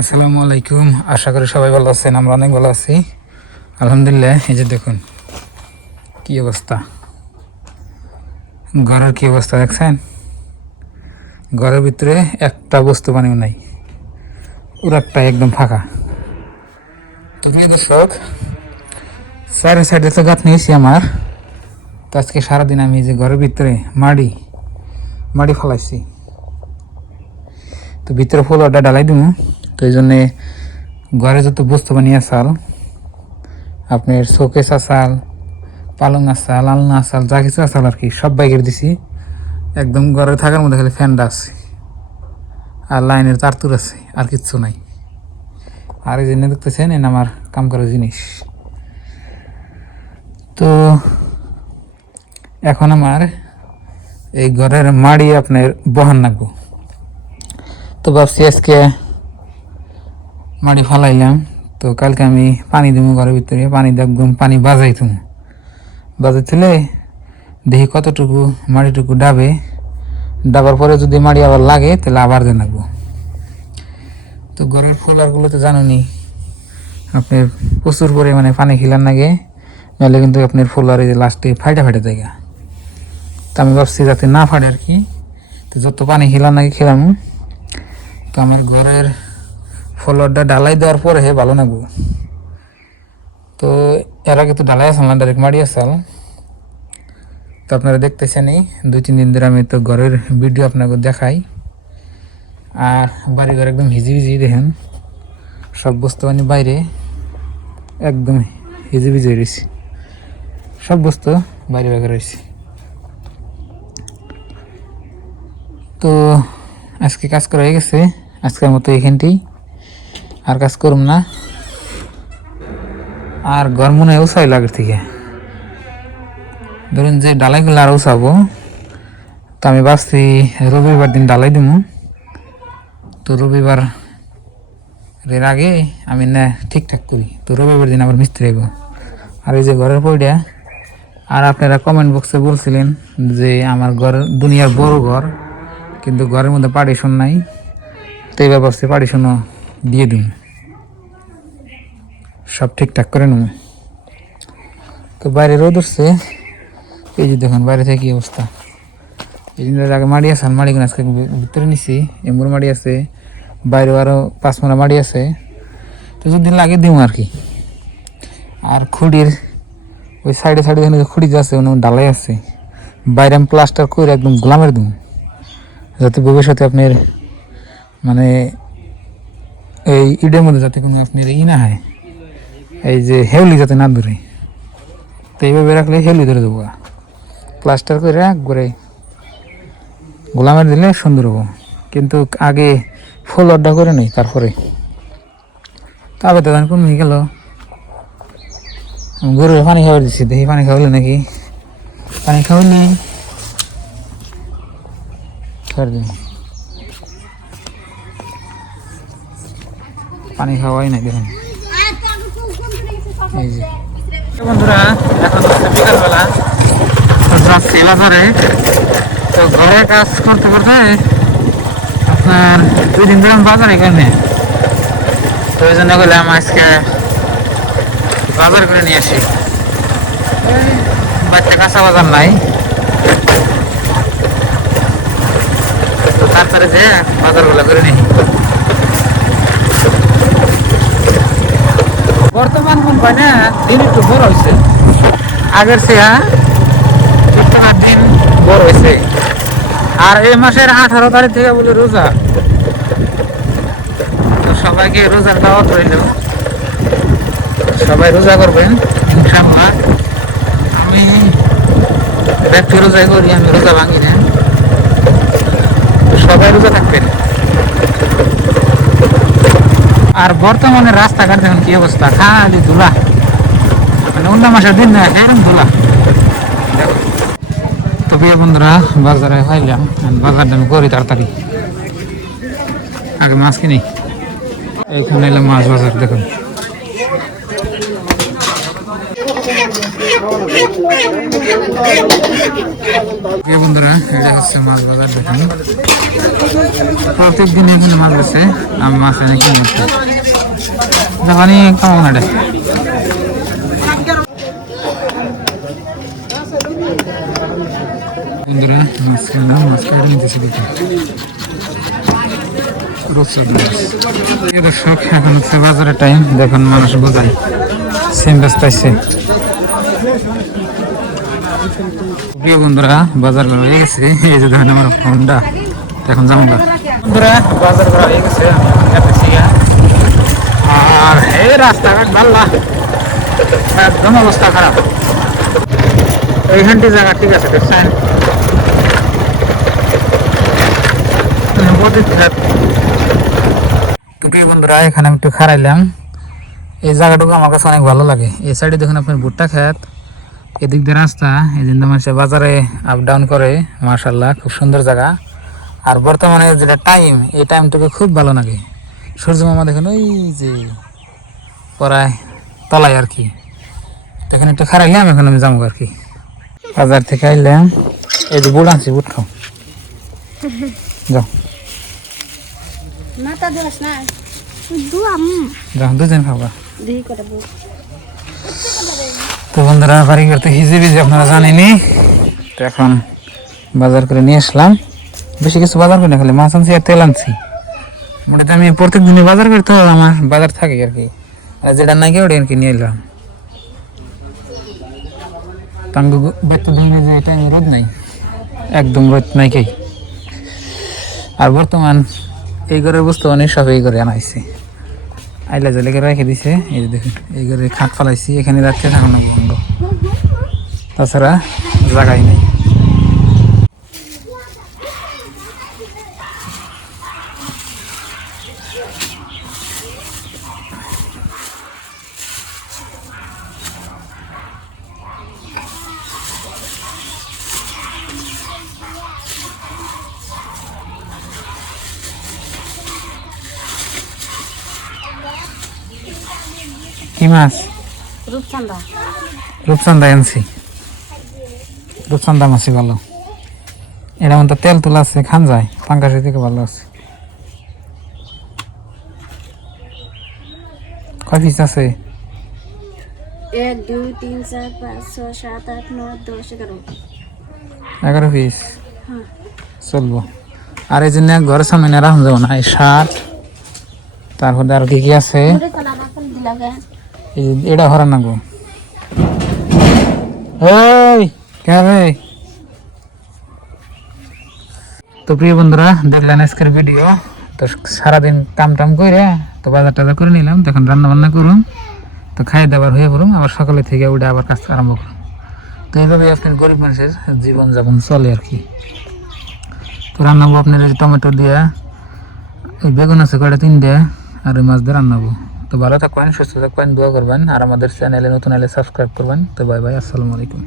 আসসালামু আলাইকুম। আশা করি সবাই ভালো আছেন। আমরা অনেক ভালো আছি আলহামদুলিল্লাহ। এই যে দেখুন কি অবস্থা, ঘরের কি অবস্থা দেখছেন? ঘরের ভিতরে একটা বস্তু বানিও নাই, পুরাটা একদম ফাঁকা। তো প্রিয় দর্শক, চারি সাইডে তো গাছ নিয়েছি আমার। তো আজকে সারাদিন আমি যে ঘরের ভিতরে মাটি মাটি ফেলাইছি, তো ভিতরে ফুলটা ডালাই দিব। তো এই জন্যে ঘরে যত বস্তু বানিয়ে আসাল, আপনার শোকেস আসাল, পালং আসাল, আলনা আসাল, যা কিছু আসাল আর কি সব বাইকের দিছি। একদম ঘরে থাকার মধ্যে খালি ফ্যানটা আছে আর লাইনের তারতুর আছে, আর কিচ্ছু নাই। আর এই জন্য দেখতেছেন এনে আমার কাম করার জিনিস। তো এখন আমার এই ঘরের মাড়ি আপনার বহান রাখবো। তো ভাবছি আজকে মাড়ি ফালাইলাম, তো কালকে আমি পানি দেবো ঘরের ভিতরে। পানি একদম পানি বাজাইতুম, বাজাইলে দেখি কতটুকু মাটিটুকু ডাবে। ডাবার পরে যদি মাড়ি আবার লাগে তাহলে আবার দেন রাখবো। তো ঘরের ফুলারগুলো তো জানুনি আপনি প্রচুর পরিমাণে পানি খিলার লাগে, নাহলে কিন্তু আপনার ফুলার এই যে লাস্টে ফাইটা জায়গা। তো আমি ভাবছি যাতে না ফাটে আর কি, তো যত পানি খিলার নাকি খেলাম। তো আমার ঘরের ফ্লোরটা ঢালাই দেওয়ার পরে ভালো লাগবো। তো এর আগে তো ঢালাই আসল না, ডাইরেক্ট মাড়ি আসল। তো আপনারা দেখতেছেন এই 2-3 দিন ধরে আমি তো ঘরের ভিডিও আপনাকে দেখাই। আর বাড়ি ঘর একদম হিজি ভিজি দেখেন, সব বস্তু মানে বাইরে একদম হিজি ভিজি রয়েছে, সব বস্তু বাইরে বাইরে রয়েছে। তো আজকে কাজ করা হয়ে গেছে, আজকের মতো এখানটি আর কাজ করুম না। আর ঘর মনে হয় উৎসাহ আগের থেকে, ধরুন যে ডালাইগুলো আর উৎসাবো। তো আমি ভাবছি রবিবার দিন ডালাই দিব। তো রবিবার এর আগে আমি না ঠিকঠাক করি, তো রবিবার দিন আবার মিস্ত্রি আইব। আর এই যে ঘরের পইটা, আর আপনারা কমেন্ট বক্সে বলছিলেন যে আমার ঘর দুনিয়ার বড় ঘর, কিন্তু ঘরের মধ্যে পার্টিশন নাই। তো এইবার ভাবছি পার্টিশনও দিয়ে দিন, সব ঠিকঠাক করে নেব। তো বাইরে রোদ উঠছে, এই যে দেখুন বাইরে থেকে কী অবস্থা। এই দিনের আগে মাড়ি আছে, মাড়িগুলো আজকে ভিতরে নিছি। এমবুর মাড়ি আছে, বাইরেও আরও 5 মোড়া মাড়ি আছে। তো যদি লাগে দিব আর কি। আর খুঁড়ির ওই সাইডে দেখেন খুঁড়ি যে আছে ওখানে ডালাই আছে, বাইরে আমি প্লাস্টার করে একদম গোলামের দিন, যাতে ভবিষ্যতে আপনার মানে এই ইটের মধ্যে যাতে কোনো আপনার না হয়, এই যে হেউলি যাতে না ধরে। তো এইভাবে রাখলে হেউলি ধরে দেবো, প্লাস্টার করে ঘুরে গোলামের দিলে সুন্দর হবো। কিন্তু আগে ফুল অর্ডার করে নেই, তারপরে তবে তো কোন হয়ে গেল। গরুর পানি খাবার দিচ্ছি, দেখি পানি খাওয়ালে নাকি। পানি খাওয়ালে পানি খাওয়াই নাই দেখুন। এই যে বন্ধুরা, এখন হচ্ছে বিকালবেলা, যাচ্ছি বাজারে। তো ঘরে কাজ করতে করতে আপনার 2 দিন ধরে বাজারে এখানে, তো ওই জন্য বললাম আজকে বাজার করে নিয়ে আসি। বাচ্চা কাঁচা বাজার নাই, তো তারপরে যে বাজারগুলো করে নিই। বর্তমান কোন পাই না, দিন একটু বড় হয়েছে আগের চেয়ে, প্রত্যেকটা দিন বড় হয়েছে। আর এই মাসের 18 তারিখ থেকে বলে রোজা, তো সবাইকে রোজার দাওয়াত রইল। সবাই রোজা করবেন ইনশাআল্লাহ। আমি ব্যক্তি রোজা করি, আমি রোজা ভাঙি না। সবাই রোজা থাকবেন। আর বর্তমানে রাস্তাঘাট দেখুন কি অবস্থা, খালি ধুলা, মানে অন্য মাসের দিন না এরকম ধুলা। তো প্রিয় বন্ধুরা, বাজারে খাইলাম, বাজারটা আমি করি তাড়াতাড়ি, আগে মাছ কিনি। এইখানে এলাম মাছ বাজার, দেখুন বন্ধুরা এটা হচ্ছে মাছ বাজার, দেখেন প্রত্যেক দিন এখানে মাছ আছে। আমি মাছ এনে কিনে নিচ্ছি, যখন কেমন এটা বন্ধুরা মাছ কিনলাম, মাছ কেটে নিতেছি। দেখুন দর্শক, এখন হচ্ছে বাজারের টাইম, দেখুন মানুষ বোঝাই সেম ব্যস্ত আছে। প্রিয় বন্ধুরা বাজার করা হয়ে গেছে, এই যে দেখেন আমার ফোনটা, এখন যাবো বন্ধুরা বাজার করা হয়ে গেছে। আর এই রাস্তাঘাট ভাল্লা, একদম অবস্থা খারাপ। এইখানটি জায়গা ঠিক আছে, দেখছেন বন্ধুরা। এখানে আমি একটু খারাইলাম, এই জায়গাটুকু আমার কাছে অনেক ভালো লাগে। এই সাইডে দেখুন আপনার ভুট্টা ক্ষেত, এদিক দিয়ে রাস্তা, এই দিন মানুষের বাজারে আপ ডাউন করে, মাশাআল্লাহ খুব সুন্দর জায়গা। আর বর্তমানে যেটা টাইম, এই টাইমটুকু খুব ভালো লাগে। সূর্য মামা দেখুন ওই যে পড়ায় তলায় আর কি। এখানে একটু খারাইলাম, এখন আমি যাবো আর কি। বাজার থেকে আইলাম, এই যে বুট আনছি, বুট খাও, যাও যাও, দুজন খাবা। তো বন্ধুরা বাড়ি করতে হিজি বিজি আপনারা জানেনি। তো এখন বাজার করে নিয়ে আসলাম, বেশি কিছু বাজার করি না, খালি মাছ আনছি আর তেল আনছি। মোটামুটি আমি প্রত্যেক দিনই বাজার করি, তো আমার বাজার থাকে আর কি। আর যেটা নাই ওটা আর কি নিয়ে এলাম। তাঙ্গ বেতন দিনে যে এটা রোদ নাই, একদম রোদ নাই কে। আর বর্তমান এই ঘরের বস্তু অনেক সব এই ঘরে আনা হয়েছে, আইলা জেলেকে রেখে দিছে। এই যে দেখুন এই ঘরে খাট ফালাইছি, এখানে রাত্রে থাকানো বন্ধ, তাছাড়া জায়গাই নেই। কি মাছ? রূপচান্দা। রূপচান্দা আনছি, রূপচান্দা মাছই ভালো। এটা মধ্যে তেল তুলা আছে, খান যায়, পাঙ্কাশের থেকে ভালো আছে। কয় পিস আছে? 1 2 3 4 5 6 7 8 9 10 11 11 পিস চলবো। আর এই জন্য ঘরের সামনে রাখুন যাবো না, এই শাক, তারপরে আর কি কি আছে, এটা হরা না গো। এই কে রে? তো প্রিয় বন্ধুরা দেখলেন আজকের ভিডিও। তো সারাদিন কাম টাম করে তো বাজার টাজার করে নিলাম, তখন রান্না বান্না করুন, তো খাই দাবার হয়ে পড়ুন, আবার সকালে থেকে উঠে আবার কাজ আরম্ভ করুন। তো এইভাবে আপনার গরিব মানুষের জীবনযাপন চলে আর কি। তো রান্নাবো আপনার টমেটো দিয়ে, এই বেগুন আছে কয়টা 3টে, আর ওই মাছ দিয়ে রান্নাবো। তো ভালো থাকবেন, সুস্থ থাকবেন, দোয়া করবেন, আর আমাদের চ্যানেলে নতুন এলে সাবস্ক্রাইব করবেন। তো বাই বাই, আসসালামু আলাইকুম।